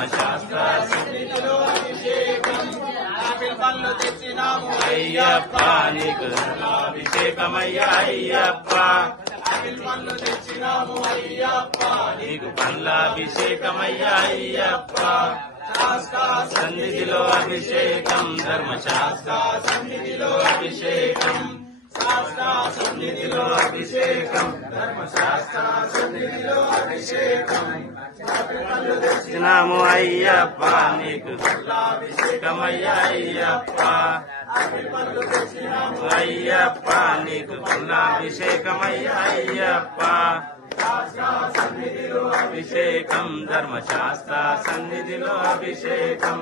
ధర్మశాస్త్ర సన్నిధిలో అభిషేకం ఆపిల్ పండ్లు తెచ్చినాము అయ్యప్ప నీకు అభిషేకమయ్యా అయ్యప్ప ఆపిల్ పండ్లు తెచ్చినాము అయ్యప్ప నీకు పండ్లాభిషేకమయ్యా అయ్యప్ప శాస్త్ర సన్నిధిలో అభిషేకం ధర్మశాస్త్ర సన్నిధిలో అభిషేకం శాస్త్ర సన్నిధిలో అభిషేకం ధర్మశాస్త్ర సన్నిధిలో అభిషేకం తెచ్చినాము అయ్యప్ప నీకు అభిషేకమయ్యా అయ్యప్ప అయ్యప్ప నీకు అభిషేకమయ్యా అయ్యప్ప సన్నిధిలో అభిషేకం ధర్మశాస్త్ర సన్నిధిలో అభిషేకం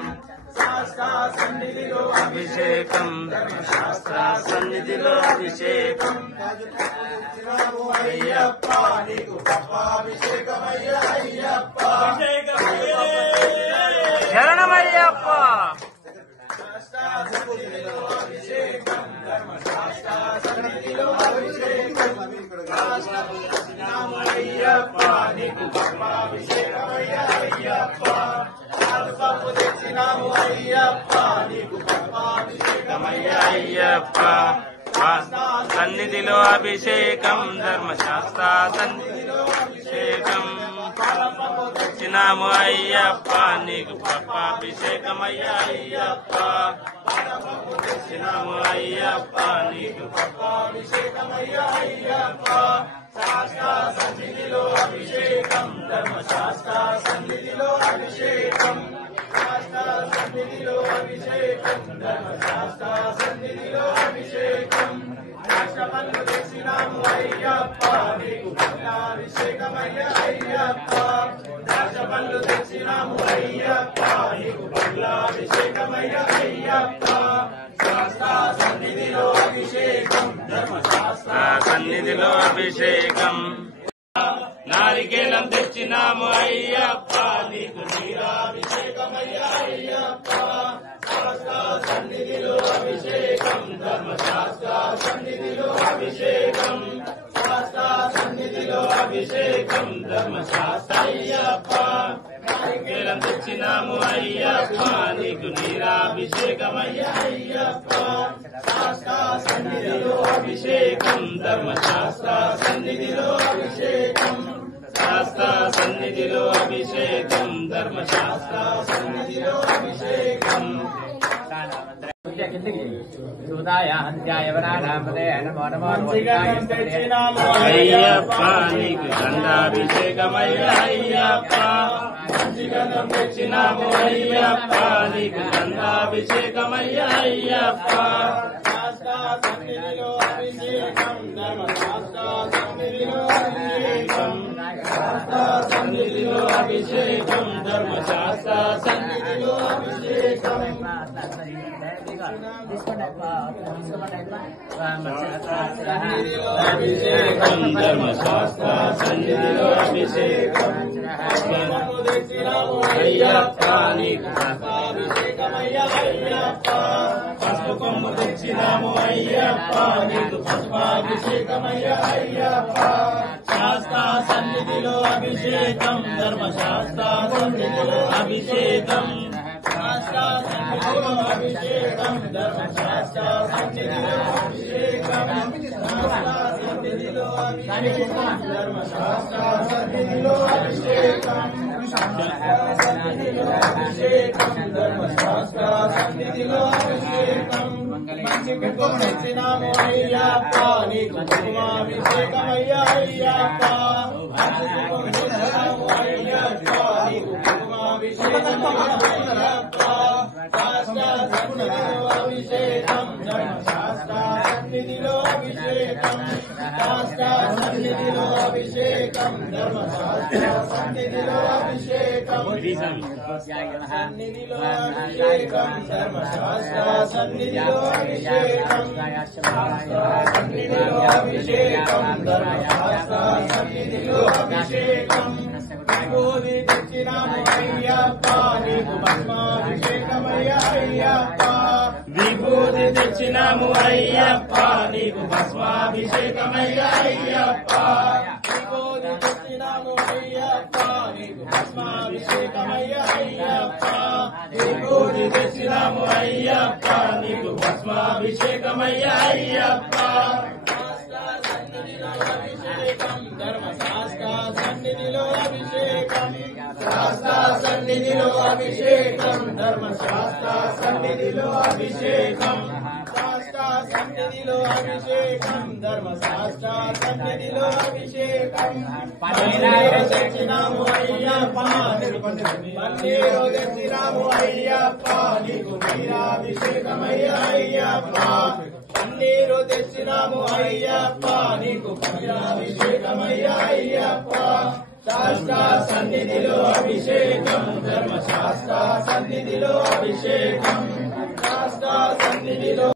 శాస్త్ర సన్నిధిలో అభిషేకం ధర్మశాస్త్ర సన్నిధిలో అభిషేకం అయ్యప్ప నీకు అభిషేకమయ్యా అయ్యప్ప శరణమయ్యప్ప సన్నిధిలో అభిషేకం ధర్మశాస్త్ర సన్నిధిలో అభిషేకం అయ్యప్ప నీకు అభిషేకమయ్యా అయ్యప్ప పప్పు తెచ్చినాము అయ్యప్ప నీకు అభిషేకమయ్యా అయ్యప్ప సన్నిధిలో అభిషేకం ధర్మశాస్త్ర సన్నిధిలో అభిషేకం తెచ్చినాము అయ్యప్ప నీకు అభిషేకమయ్యా అయ్యప్ప తెచ్చినాము అయ్యప్ప నీకు అభిషేకమయ్యా అయ్యప్ప శాస్త్ర సన్నిధిలో అభిషేకం ధర్మశాస్త్ర సన్నిధిలో అభిషేకం శాస్త్ర సన్నిధిలో అభిషేకం ధర్మశాస్త్ర సన్నిధిలో అభిషేకం రాష్ట్రపన్ను తెచ్చినాము అయ్యప్ప నీకు అభిషేకమయ్యా అయ్యప్ప రాష్ట్రపన్ను తెచ్చినాము అయ్యప్ప నీకు అభిషేకమయ్యా అయ్యప్ప శాస్త్ర సన్నిధిలో అభిషేకం ధర్మశాస్త్ర సన్నిధిలో అభిషేకం నారికేళం తెచ్చినాము అయ్యప్ప నీకు నీరాభిషేకమయ్యా అయ్యప్ప శాస్త్ర సన్నిధిలో అభిషేకం ధర్మశాస్త్ర సన్నిధిలో అభిషేకం శాస్త్ర సన్నిధిలో అభిషేకం ధర్మశాస్త్ర అయ్యప్ప నారికేళం తెచ్చినాము అయ్యప్ప నీకు నీరాభిషేకమయ్యా అయ్యప్ప శాస్త్ర సన్నిధిలో అభిషేకం ధర్మశాస్త్ర సన్నిధిలో అభిషేకం శాస్త్ర సన్నిధిలో అభిషేకం ధర్మశాస్త్ర సన్నిధిలో అభిషేకం అయ్యప్ప నీకు దండాభిషేకమయ్యా అయ్యప్ప తెచ్చినాము అయ్యప్ప నీకు దండాభిషేకమయ్యా అయ్యప్ప సన్నిధిలో అభిషేకం ధర్మశాస్త్ర సన్నిధిలో అభిషేకం సన్నిధిలో అభిషేకం ధర్మశాస్త్ర సన్నిధిలో అభిషేకం అభిషేకం ధర్మశాస్త్ర సన్నిధిలో అభిషేకం అయ్యప్ప నీకు అభిషేకమయ్యా అయ్యప్ప పసుపు కొమ్ము తెచ్చినాము అయ్యప్ప నీకు పుష్పాభిషేకమయ్యా అయ్యప్ప శాస్త్ర సన్నిధిలో అభిషేకం ధర్మశాస్త్ర సన్నిధిలో అభిషేకం శాస్త్ర సన్నిధిలో అభిషేకం ధర్మశాస్త్ర సన్నిధిలో అభిషేకం సన్నిధిలో అభిషేకం ధర్మశాస్త్ర సన్నిధిలో అభిషేకం సన్నిధిలో అభిషేకం ధర్మశాస్త్ర సన్నిధిలో అభిషేకం తెచ్చినాము అయ్యప్ప నీకు కుంకుమాభిషేకమయ్యా అయ్యప్ప తెచ్చినాము అయ్యప్ప నీకు కుంకుమాభిషేకమయ్యా అయ్యప్ప సన్నిధిలో అభిషేకం ధర్మశాస్త్ర సన్నిధిలో అభిషేకం సన్నిధిలో అభిషేకం ధర్మశాస్త్ర సన్నిధిలో అభిషేకం సన్నిధిలో అభిషేకం ధర్మశాస్త్ర సన్నిధిలో అభిషేకం సన్నిధిలో అభిషేకం ధర్మశాస్త్ర సన్నిధిలో అభిషేకం విభూతి తెచ్చినాము అయ్యప్ప నీకు భస్మాభిషేకమయ్యా అయ్యప్ప విభూతి తెచ్చినాము అయ్యప్ప నీకు భస్మాభిషేకమయ్యా అయ్యప్ప విభూతి తెచ్చినాము అయ్యప్ప నీకు భస్మాభిషేకమయ్యా అయ్యప్ప విభూతి తెచ్చినాము అయ్యప్ప నీకు భస్మాభిషేకమయ్యా అయ్యప్ప అభిషేకం ధర్మశాస్త్ర సన్నిధిలో అభిషేకం శాస్త్ర సన్నిధిలో అభిషేకం ధర్మశాస్త్ర సన్నిధిలో అభిషేకం శాస్త్ర సన్నిధిలో అభిషేకం ధర్మశాస్త్ర సన్నిధిలో అభిషేకం పన్నీరు తెచ్చినాము అయ్యప్ప పన్నీరు తెచ్చినాము అయ్యప్ప నీకు వీరాభిషేకమయ్యా అయ్యప్ప పన్నీరు తెచ్చినాము అయ్యప్ప నీకు వీరాభిషేకమయ్యా అయ్యప్ప శాస్త్ర సన్నిధిలో అభిషేకం ధర్మశాస్త్ర సన్నిధిలో అభిషేకం శాస్త్ర సన్నిధిలో